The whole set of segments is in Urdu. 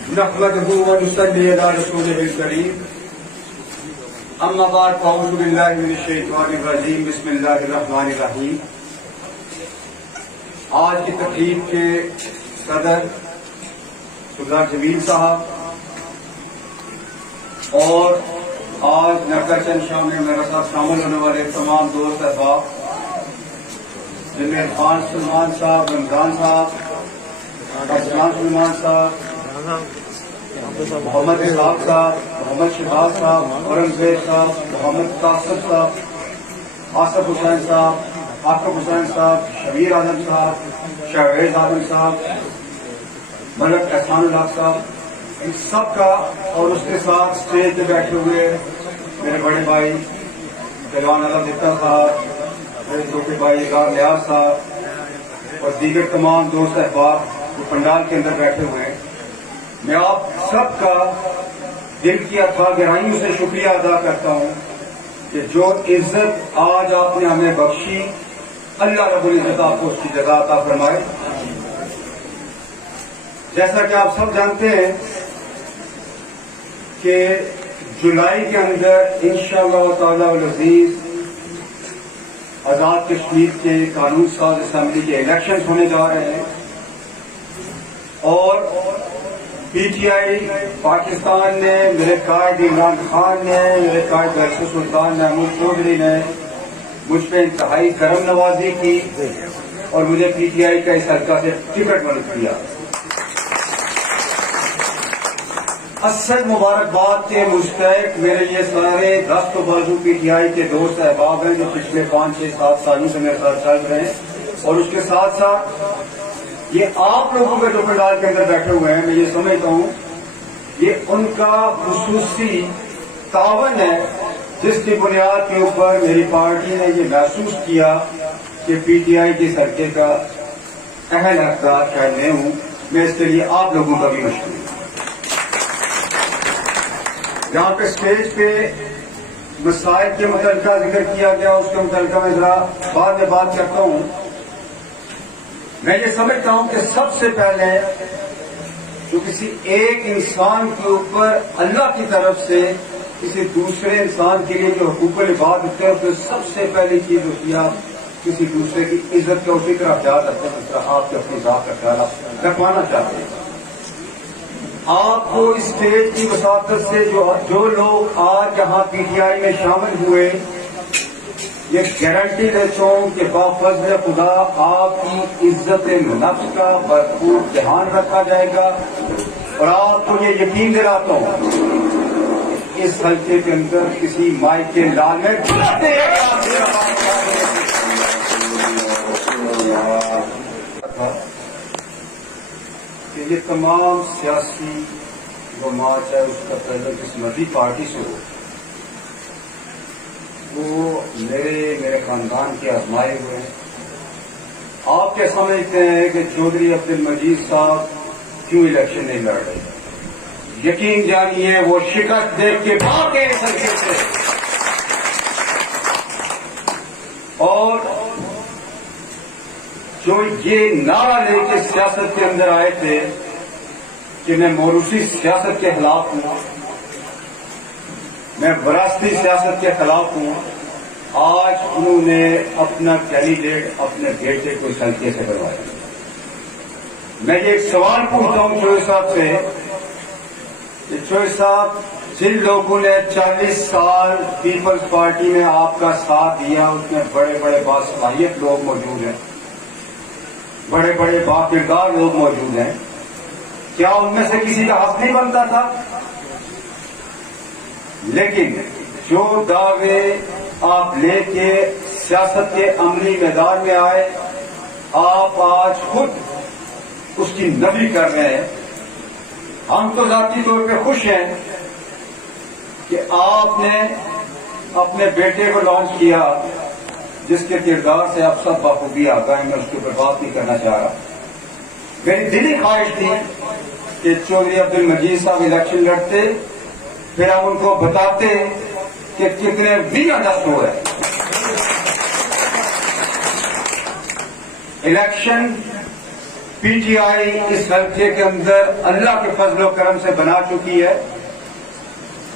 نحمده ونصلي على رسوله الكريم اما بعد فاعوذ بالله من الشیطان الرجیم بسم اللہ الرحمن الرحیم. آج کی تقریب کے صدر سردار جمیل صاحب اور آج نقطہ چند شام میں میرے ساتھ شامل ہونے والے تمام دوست احباب جن میں عرفان سلمان صاحب، رمضان صاحب، عثمان سلمان صاحب، محمد اسحاق صاحب، محمد شہباز صاحب، اورنگزیب صاحب، محمد قاسم صاحب، آصف حسین صاحب، آصف حسین صاحب، شبیر اعظم صاحب، شہویز اعظم صاحب، ملک احسان الحق صاحب، ان سب کا اور اس کے ساتھ اسٹیج پہ بیٹھے ہوئے میرے بڑے بھائی پہلوان اعظم دتا صاحب، میرے چھوٹے بھائی اقرار نیاز صاحب اور دیگر تمام دوست احباب جو پنڈال کے اندر بیٹھے ہوئے ہیں، میں آپ سب کا دل کی اتھاہ گہرائیوں سے شکریہ ادا کرتا ہوں کہ جو عزت آج آپ نے ہمیں بخشی، اللہ رب العزت آپ کو اس کی جزا عطا فرمائے. جیسا کہ آپ سب جانتے ہیں کہ جولائی کے اندر انشاءاللہ تعالی العزیز آزاد کشمیر کے قانون ساز اسمبلی کے الیکشن ہونے جا رہے ہیں اور پی ٹی آئی پاکستان نے، میرے قائد عمران خان نے، میرے قائد رئیس سلطان محمود چودھری نے مجھ پہ انتہائی کرم نوازی کی اور مجھے پی ٹی آئی کا اس حلقہ سے ٹکٹ منظور کیا. اصل مبارکباد کے مستحق میرے یہ سارے دست و بازو پی ٹی آئی کے دوست احباب ہیں جو پچھلے 5 6 7 سالوں سے میرے ساتھ چل رہے ہیں، اور اس کے ساتھ ساتھ یہ آپ لوگوں کے جو پنڈال کے اندر بیٹھے ہوئے ہیں، میں یہ سمجھتا ہوں یہ ان کا خصوصی تعاون ہے جس کی بنیاد کے اوپر میری پارٹی نے یہ محسوس کیا کہ پی ٹی آئی کے سرکے کا اہل حقدار شاید میں ہوں. میں اس کے لیے آپ لوگوں کا بھی مشکور ہوں. جہاں پہ اسٹیج پہ مسائل کے متعلقہ ذکر کیا گیا اس کے متعلقہ میں ذرا بعد میں بات کرتا ہوں. میں یہ سمجھتا ہوں کہ سب سے پہلے جو کسی ایک انسان کے اوپر اللہ کی طرف سے کسی دوسرے انسان کے لیے جو حقوق العباد ہوتے ہیں، تو سب سے پہلی چیز ہوتی ہے آپ کسی دوسرے کی عزت کا فکر آپ یاد رکھتے ہیں، جس طرح آپ کے اپنی ذات کا خیال رکھوانا چاہتے ہیں. آپ کو اس اسٹیج کی وساطت سے جو لوگ آج یہاں پی ٹی آئی میں شامل ہوئے، یہ گارنٹی دیتا ہوں کہ بافضل خدا آپ کی عزت نفس کا بھرپور دھیان رکھا جائے گا، اور آپ کو یہ یقین دلاتا ہوں اس حلقے کے اندر کسی مائک کے لال میں کہ یہ تمام سیاسی جو مارچ ہے اس کا تعلق کس مرضی پارٹی سے ہو، وہ میرے خاندان کے آزمائے ہوئے ہیں. آپ کیا سمجھتے ہیں کہ چودھری عبد المجید صاحب کیوں الیکشن نہیں لڑ رہے؟ یقین جانیے وہ شکست دیکھ کے بھاگ گئے سرکے سے، اور جو یہ نعرہ لے کے سیاست کے اندر آئے تھے کہ میں موروثی سیاست کے خلاف ہوں، میں وراثتی سیاست کے خلاف ہوں، آج انہوں نے اپنا کینڈیڈیٹ اپنے بیٹے کو اس حلقے سے کروایا. میں یہ ایک سوال پوچھتا ہوں چوہے صاحب سے کہ چوہے صاحب، جن لوگوں نے 40 سال پیپلز پارٹی میں آپ کا ساتھ دیا، اس میں بڑے بڑے باصلاحیت لوگ موجود ہیں، بڑے بڑے باکردار لوگ موجود ہیں، کیا ان میں سے کسی کا حق نہیں بنتا تھا؟ لیکن جو دعوے آپ لے کے سیاست کے عملی میدان میں آئے، آپ آج خود اس کی نفی کر رہے ہیں. ہم تو ذاتی طور پہ خوش ہیں کہ آپ نے اپنے بیٹے کو لانچ کیا، جس کے کردار سے آپ سب بخوبی آگاہ ہیں. میں اس کے اوپر بات نہیں کرنا چاہ رہا. میری دلی خواہش تھی کہ چودھری عبد المجید صاحب الیکشن لڑتے، پھر ہم ان کو بتاتے کہ کتنے بھی دست ہو رہے. الیکشن پی ٹی آئی اس حلقے کے اندر اللہ کے فضل و کرم سے بنا چکی ہے.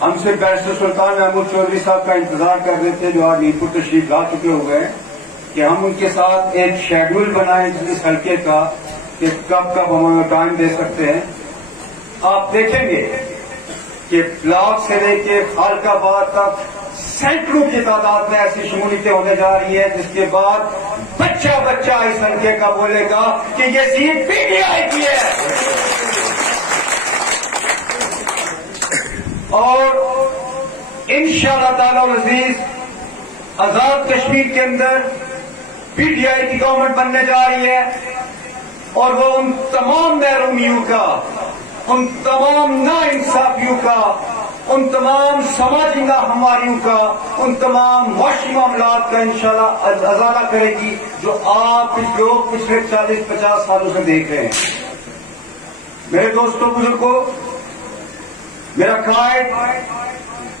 ہم سے بیرسٹر سلطان محمود چودھری صاحب کا انتظار کر رہے تھے جو آج میرپور تشریف لا چکے ہوئے ہیں کہ ہم ان کے ساتھ ایک شیڈول بنائیں اس حلقے کا کہ کب کب ہم انہیں ٹائم دے سکتے ہیں. آپ دیکھیں گے کہ بلاک سے لے کے خالق آباد تک سینکڑوں کی تعداد میں ایسی شمولیتیں ہونے جا رہی ہیں جس کے بعد بچہ بچہ اس حلقے کا بولے گا کہ یہ سیٹ پی ٹی آئی کی ہے. اور انشاءاللہ تعالی العزیز آزاد کشمیر کے اندر پی ٹی آئی کی گورنمنٹ بننے جا رہی ہے اور وہ ان تمام محرومیوں کا، ان تمام ناانصافیوں کا، ان تمام سماجی ناہمواریوں کا، ان تمام معاشی معاملات کا انشاءاللہ ازالہ کرے گی جو آپ لوگ پچھلے 40-50 سالوں سے دیکھ رہے ہیں. میرے دوستوں بزرگوں، میرا قائد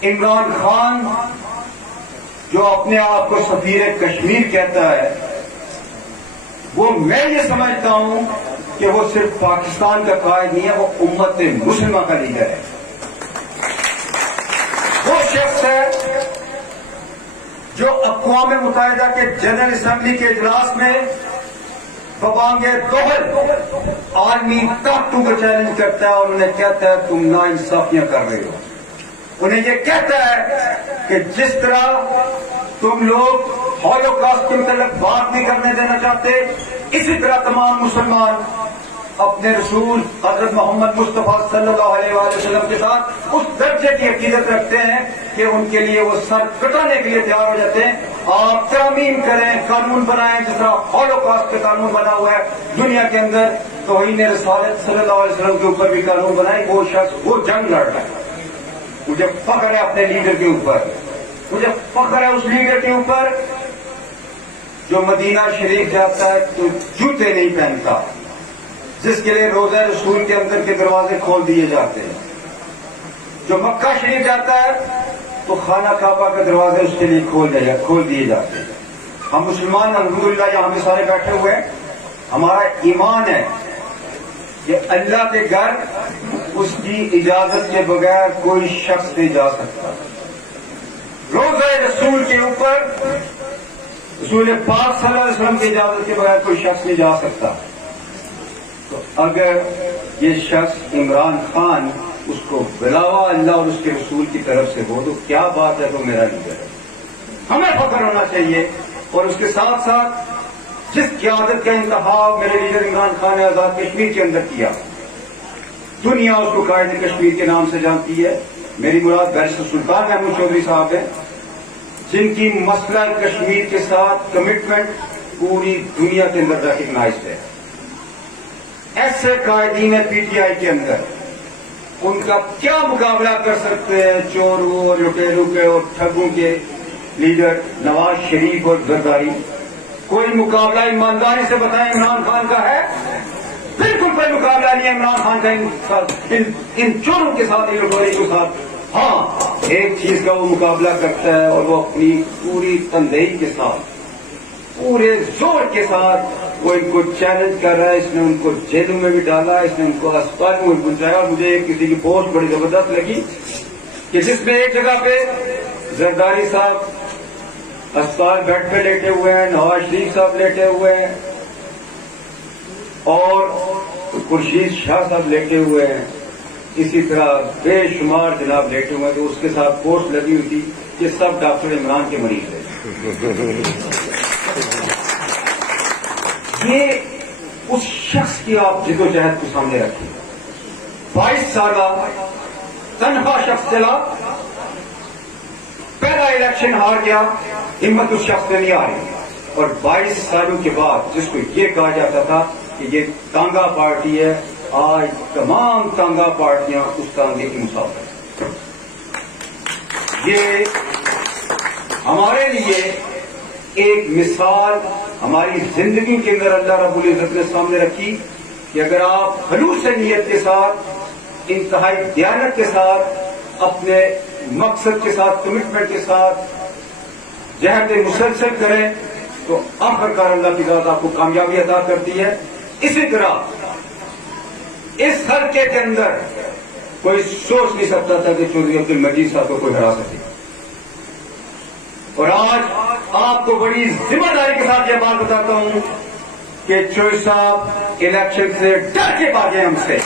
عمران خان جو اپنے آپ کو سفیر کشمیر کہتا ہے، وہ میں یہ سمجھتا ہوں کہ وہ صرف پاکستان کا قائد نہیں ہے، وہ امت مسلمہ کا لیڈر ہے. وہ شخص ہے جو اقوام متحدہ کے جنرل اسمبلی کے اجلاس میں ببانگ دوہل عالمی طاقتوں کو چیلنج کرتا ہے اور انہیں کہتا ہے تم ناانصافیاں کر رہے ہو. انہیں یہ کہتا ہے کہ جس طرح تم لوگ ہولوکاسٹ کے متعلق بات نہیں کرنے دینا چاہتے، اسی طرح تمام مسلمان اپنے رسول حضرت محمد مصطفیٰ صلی اللہ علیہ وآلہ وسلم کے ساتھ اس درجے کی عقیدت رکھتے ہیں کہ ان کے لیے وہ سر کٹانے کے لیے تیار ہو جاتے ہیں. آپ ترمیم کریں، قانون بنائیں جس طرح ہولوکاسٹ کا قانون بنا ہوا ہے دنیا کے اندر، توہین رسالت صلی اللہ علیہ وسلم کے اوپر بھی قانون بنائیں. وہ شخص وہ جنگ لڑ رہا ہے. مجھے فخر ہے اپنے لیڈر کے اوپر، مجھے فخر ہے اس لیڈر کے اوپر جو مدینہ شریف جاتا ہے تو جوتے نہیں پہنتا، جس کے لیے روضہ رسول کے اندر کے دروازے کھول دیے جاتے ہیں، جو مکہ شریف جاتا ہے تو خانہ کعبہ کے دروازے اس کے لیے کھول دیے جاتے ہیں. ہم مسلمان الحمدللہ یہاں پہ سارے بیٹھے ہوئے ہیں، ہمارا ایمان ہے کہ اللہ کے گھر اس کی اجازت کے بغیر کوئی شخص نہیں جا سکتا. روضہ رسول کے اوپر رسول پاک صلی اللہ علیہ وسلم کی اجازت کے بغیر کوئی شخص نہیں جا سکتا. تو اگر یہ شخص عمران خان اس کو بلاوا اللہ اور اس کے رسول کی طرف سے ہو تو کیا بات ہے، تو میرا لیڈر ہے. ہمیں فخر ہونا چاہیے. اور اس کے ساتھ ساتھ جس قیادت کا انتخاب میرے لیڈر عمران خان نے آزاد کشمیر کے اندر کیا، دنیا اس کو قائد کشمیر کے نام سے جانتی ہے. میری مراد بیرسٹر سلطان محمود چودھری صاحب ہیں جن کی مسئلہ کشمیر کے ساتھ کمٹمنٹ پوری دنیا کے اندر ریکگنائزڈ ہے. ایسے قائدین پی ٹی آئی کے اندر ان کا کیا مقابلہ کر سکتے ہیں چوروں اور لٹیروں کے اور ٹھگوں کے لیڈر نواز شریف اور زرداری. کوئی مقابلہ ایمانداری سے بتائیں عمران خان کا ہے؟ بالکل کوئی مقابلہ نہیں ہے عمران خان کا ان چوروں کے ساتھ، ان لٹوروں کے ساتھ. ہاں ایک چیز کا وہ مقابلہ کرتا ہے اور وہ اپنی پوری تندہی کے ساتھ، پورے زور کے ساتھ وہ ان کو چیلنج کر رہا ہے. اس نے ان کو جیلوں میں بھی ڈالا، اس نے ان کو اسپتالوں میں بھی پہنچایا. اور مجھے کسی کی پوسٹ بڑی زبردست لگی کہ جس میں ایک جگہ پہ زرداری صاحب اسپتال بیڈ پہ لیٹے ہوئے ہیں، نواز شریف صاحب لیٹے ہوئے ہیں اور خورشید شاہ صاحب لیٹے ہوئے ہیں. اسی طرح بے شمار جناب لیٹے ہوئے ہیں. تو اس کے ساتھ پوسٹ لگی ہوئی تھی کہ سب ڈاکٹر عمران کے مریض ہیں. یہ اس شخص کی آپ جدوجہد کو سامنے رکھیں. 22 سالہ تنہا شخص چلا، پہلا الیکشن ہار گیا، ہمت اس شخص سے نہیں آ رہی. اور 22 سالوں کے بعد جس کو یہ کہا جاتا تھا کہ یہ تانگا پارٹی ہے، آج تمام تانگا پارٹیاں اس تانگے کی مسافر ہیں. یہ ہمارے لیے ایک مثال ہماری زندگی کے اندر اللہ رب العزت نے سامنے رکھی کہ اگر آپ خلوص نیت کے ساتھ، انتہائی دیانت کے ساتھ، اپنے مقصد کے ساتھ، کمٹمنٹ کے ساتھ جہد مسلسل کریں تو آخرکار اللہ کی ذات آپ کو کامیابی عطا کرتی ہے. اسی طرح اس حلقے کے اندر کوئی سوچ نہیں سکتا تھا کہ چودھری عبد المجید صاحب کو کوئی ہرا سکے. اور آج آپ کو بڑی ذمہ داری کے ساتھ یہ بات بتاتا ہوں کہ چوہدری صاحب الیکشن سے ڈر کے بھاگے ہم سے.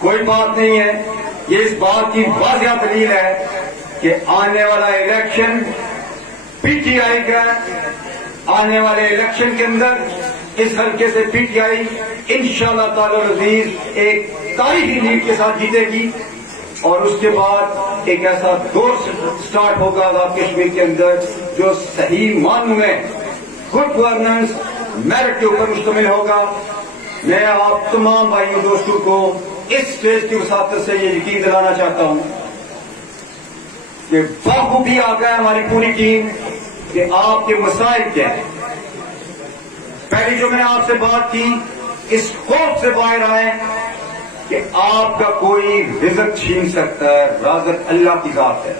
کوئی بات نہیں ہے، یہ اس بات کی واضح دلیل ہے کہ آنے والا الیکشن پی ٹی آئی کا، آنے والے الیکشن کے اندر اس حلقے سے پی ٹی آئی انشاءاللہ تعالی العزیز ایک تاریخی لیڈ کے ساتھ جیتے گی. اور اس کے بعد ایک ایسا دور سٹارٹ ہوگا آزاد کشمیر کے اندر جو صحیح معنوں میں گڈ گورننس میرٹ کے اوپر مشتمل ہوگا. میں آپ تمام بھائیوں دوستوں کو اس اسٹیج کی وساطت سے یہ یقین دلانا چاہتا ہوں کہ بخوبی آ گیا ہماری پوری ٹیم کہ آپ کے مسائل کیا ہیں. پہلی جو میں نے آپ سے بات کی، اس خوف سے باہر آئے کہ آپ کا کوئی رزق چھین سکتا ہے، رازق اللہ کی ذات ہے.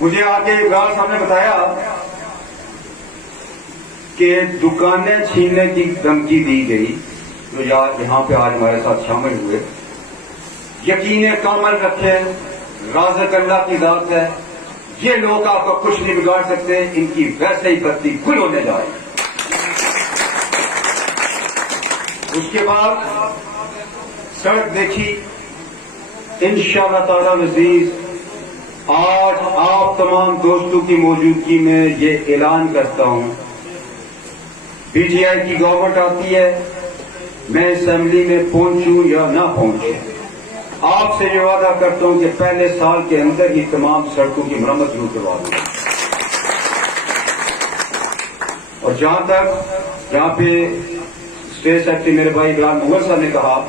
مجھے آگے عمران صاحب نے بتایا کہ دکانیں چھیننے کی دھمکی دی گئی جو یہاں پہ آج ہمارے ساتھ شامل ہوئے. یقین کامل رکھیں، رازق اللہ کی ذات ہے. یہ لوگ آپ کا کچھ نہیں بگاڑ سکتے، ان کی ویسے ہی بتی گل ہونے جائے. اس کے بعد سڑک دیکھی انشاءاللہ تعالی العزیز. آج آپ تمام دوستوں کی موجودگی میں یہ اعلان کرتا ہوں، پی ٹی آئی کی گورنمنٹ آتی ہے، میں اسمبلی میں پہنچوں یا نہ پہنچوں، آپ سے یہ وعدہ کرتا ہوں کہ پہلے سال کے اندر ہی تمام سڑکوں کی مرمت ضرور کروا دوں. اور جہاں تک یہاں پہ اسٹیٹ سیکرٹری میرے بھائی عمران مغل صاحب نے کہا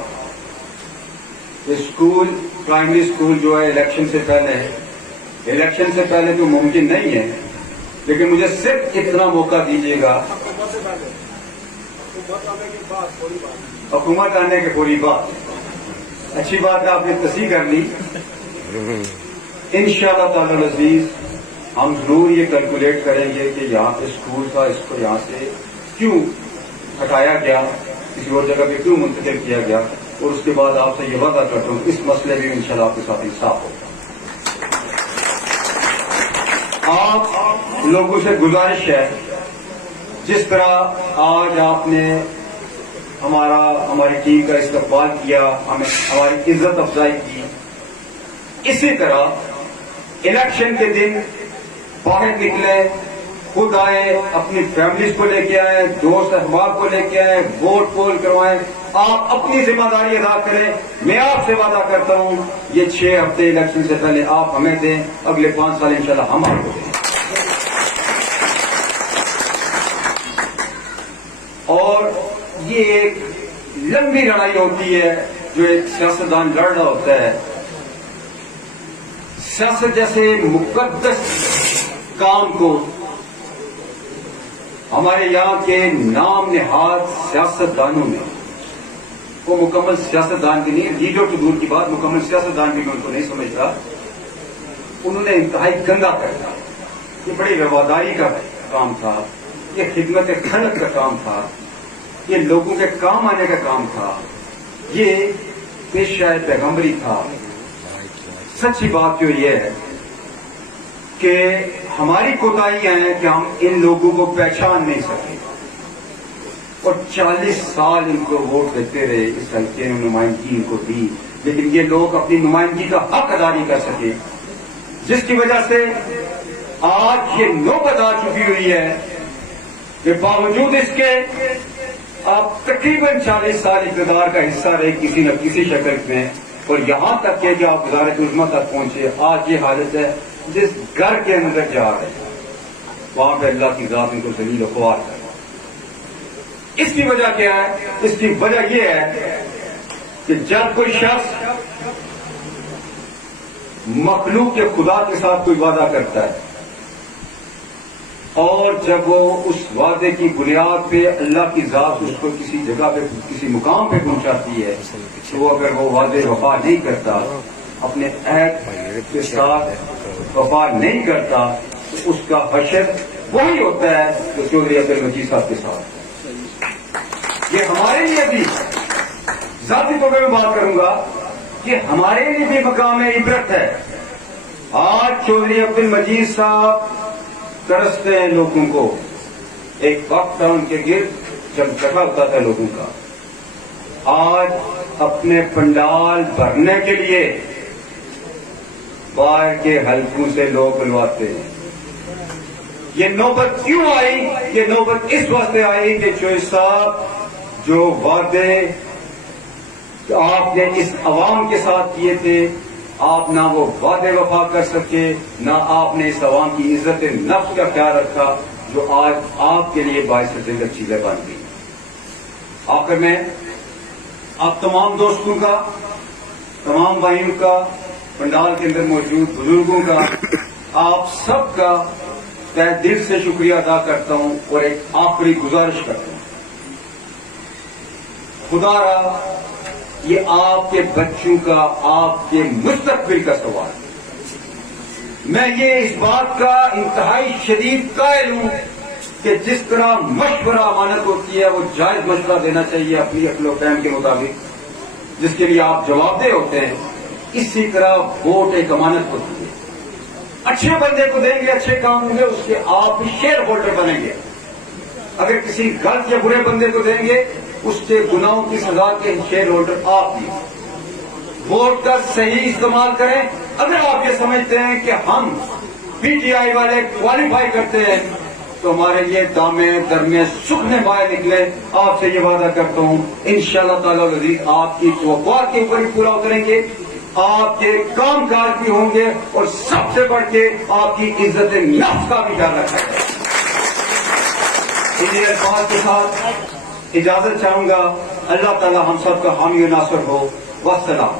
کہ اسکول، پرائمری اسکول جو ہے الیکشن سے پہلے ہے، الیکشن سے پہلے تو ممکن نہیں ہے، لیکن مجھے صرف اتنا موقع دیجیے گا، حکومت آنے کے پوری بات اچھی بات ہے، آپ نے تصحیح کر لی. انشاءاللہ تعالی العزیز ہم ضرور یہ کیلکولیٹ کریں گے کہ یہاں پہ اسکول تھا، اس کو یہاں سے کیوں ہٹایا گیا، کسی اور جگہ پہ کیوں منتقل کیا گیا. اور اس کے بعد آپ سے یہ وعدہ کرتا ہوں اس مسئلے میں انشاءاللہ آپ کے ساتھ انصاف ہوگا. آپ لوگوں سے گزارش ہے، جس طرح آج آپ نے ہماری ٹیم کا استقبال کیا، ہماری عزت افزائی کی، اسی طرح الیکشن کے دن باہر نکلے، خود آئے، اپنی فیملیز کو لے کے آئے، دوست احباب کو لے کے آئے، ووٹ پول کروائیں. آپ اپنی ذمہ داری ادا کریں. میں آپ سے وعدہ کرتا ہوں یہ 6 ہفتے الیکشن سے پہلے آپ ہمیں دیں، اگلے 5 سال انشاءاللہ ہم آپ کو دیں. اور یہ ایک لمبی لڑائی ہوتی ہے جو ایک سیاستدان لڑ رہا ہوتا ہے. سیاست جیسے مقدس کام کو ہمارے یہاں کے نام نہاد سیاستدانوں نے، وہ مکمل سیاستدان بھی نہیں، لیڈر تو دور کی بات، مکمل سیاستدان بھی میں ان کو نہیں سمجھتا، انہوں نے انتہائی گندا کر دیا. یہ بڑی رواداری کا کام تھا، یہ خدمت خلق کا کام تھا، یہ لوگوں کے کام آنے کا کام تھا، یہ پیشہ پیغمبری تھا. سچی بات جو یہ ہے کہ ہماری کوتاہیاں ہیں کہ ہم ان لوگوں کو پہچان نہیں سکے، اور 40 سال ان کو ووٹ دیتے رہے، اس حلقے نے نمائندگی ان کو دی، لیکن یہ لوگ اپنی نمائندگی کا حق ادا نہیں کر سکے، جس کی وجہ سے آج یہ نوبت آ چکی ہوئی ہے کہ باوجود اس کے آپ تقریباً 40 سال اقتدار کا حصہ رہے کسی نہ کسی شکل میں، اور یہاں تک کہ آپ وزارت عظمیٰ تک پہنچے. آج یہ حالت ہے جس گھر کے اندر جا رہے ہیں وہاں پہ اللہ کی ذات ان کو ذلیل و خوار ہے. اس کی وجہ کیا ہے؟ اس کی وجہ یہ ہے کہ جب کوئی شخص مخلوق کے خدا کے ساتھ کوئی وعدہ کرتا ہے اور جب وہ اس وعدے کی بنیاد پہ اللہ کی ذات اس کو کسی جگہ پہ کسی مقام پہ پہنچاتی ہے تو وہ اگر وہ وعدے وفا نہیں کرتا، اپنے عہد کے ساتھ وفا نہیں کرتا، تو اس کا حشر وہی ہوتا ہے جو چودھری عبد المجید صاحب کے ساتھ. یہ ہمارے لیے بھی ذاتی طور پر میں بات کروں گا کہ ہمارے لیے بھی مقام عبرت ہے. آج چودھری عبد المجید صاحب ترستے ہیں لوگوں کو. ایک وقت تھا ان کے گرد جب جگہ ہوتا تھا لوگوں کا. آج اپنے پنڈال بھرنے کے لیے باہر کے حلقوں سے لوگ بلواتے ہیں. یہ نوبت کیوں آئی؟ یہ نوبت اس واسطے آئی کہ چوہدری صاحب جو وعدے آپ نے اس عوام کے ساتھ کیے تھے، آپ نہ وہ وعدے وفا کر سکے، نہ آپ نے اس عوام کی عزت نفس کا خیال رکھا جو آج آپ کے لیے باعث ذلت چیزیں بن گئی. آخر میں آپ تمام دوستوں کا، تمام بھائیوں کا، پنڈال کے اندر موجود بزرگوں کا، آپ سب کا تہ دل سے شکریہ ادا کرتا ہوں اور ایک آخری گزارش کرتا ہوں. خدا را یہ آپ کے بچوں کا، آپ کے مستقبل کا سوال ہے. میں یہ اس بات کا انتہائی شدید قائل ہوں کہ جس طرح مشورہ امانت ہوتی ہے وہ جائز مشورہ دینا چاہیے اپنی عقل و فہم کے مطابق، جس کے لیے آپ جواب دہ ہوتے ہیں. اسی طرح ووٹ ایک امانت ہوتی ہے. اچھے بندے کو دیں گے، اچھے کام ہوں گے، اس کے آپ بھی شیئر ہولڈر بنیں گے. اگر کسی غلط یا برے بندے کو دیں گے، اس کے گناہوں کی سزا کے شیئر ہولڈر آپ بھی. ووٹ کا صحیح استعمال کریں. اگر آپ یہ سمجھتے ہیں کہ ہم پی ٹی آئی والے کوالیفائی کرتے ہیں تو ہمارے لیے دامے درمے سکھنے باہر نکلے. آپ سے یہ وعدہ کرتا ہوں انشاءاللہ تعالی العزیز آپ کی توقعات کے اوپر بھی پورا اتریں گے، آپ کے کام کاج بھی ہوں گے، اور سب سے بڑھ کے آپ کی عزت نفس کا بھی خیال رکھا جائے. انہیں الفاظ کے ساتھ اجازت چاہوں گا. اللہ تعالی ہم سب کا حامی و ناصر ہو. والسلام.